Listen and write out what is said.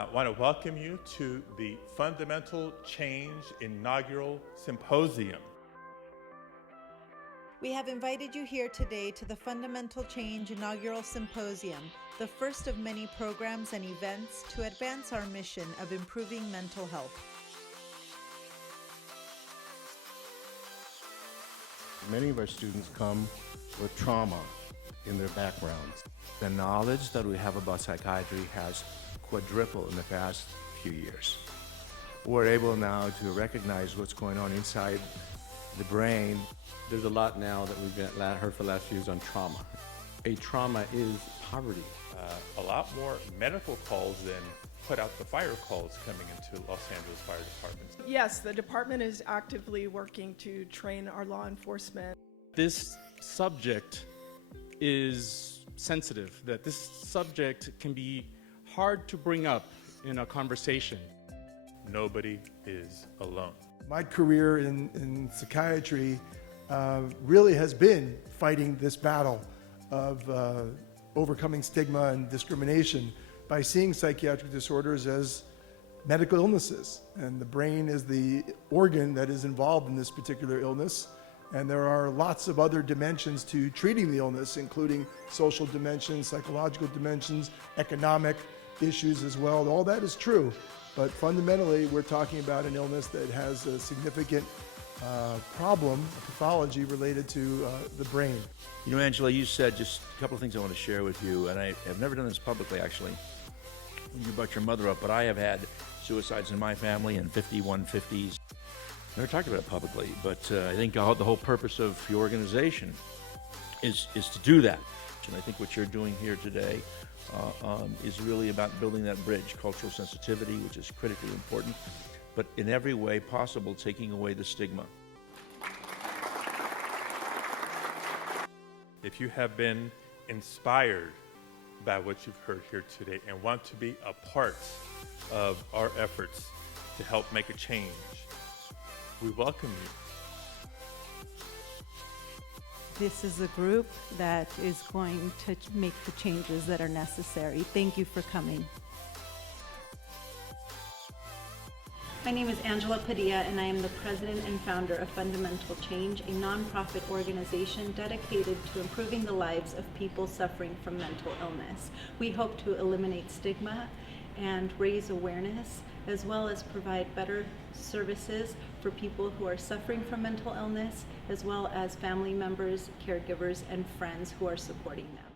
I want to welcome you to the Fundamental Change Inaugural Symposium. We have invited you here today to the Fundamental Change Inaugural Symposium, the first of many programs and events to advance our mission of improving mental health. Many of our students come with trauma in their backgrounds. The knowledge that we have about psychiatry has quadrupled in the past few years. We're able now to recognize what's going on inside the brain. There's a lot now that we've heard for the last few years on trauma. A trauma is poverty. A lot more medical calls than put out the fire calls coming into Los Angeles Fire Departments. Yes, the department is actively working to train our law enforcement. This subject is sensitive, that this subject can be hard to bring up in a conversation. Nobody is alone. My career in psychiatry really has been fighting this battle of overcoming stigma and discrimination by seeing psychiatric disorders as medical illnesses. And the brain is the organ that is involved in this particular illness. And there are lots of other dimensions to treating the illness, including social dimensions, psychological dimensions, economic issues as well. All that is true. But fundamentally, we're talking about an illness that has a significant problem, a pathology related to the brain. You know, Angela, you said just a couple of things I want to share with you, and I have never done this publicly, actually, when you brought your mother up, but I have had suicides in my family in 50s. Never talked about it publicly, but I think the whole purpose of your organization is to do that. And I think what you're doing here today is really about building that bridge, cultural sensitivity, which is critically important, but in every way possible, taking away the stigma. If you have been inspired by what you've heard here today and want to be a part of our efforts to help make a change, we welcome you. This is a group that is going to make the changes that are necessary. Thank you for coming. My name is Angela Padilla, and I am the president and founder of FundaMental Change, a nonprofit organization dedicated to improving the lives of people suffering from mental illness. We hope to eliminate stigma and raise awareness, as well as provide better services for people who are suffering from mental illness, as well as family members, caregivers, and friends who are supporting them.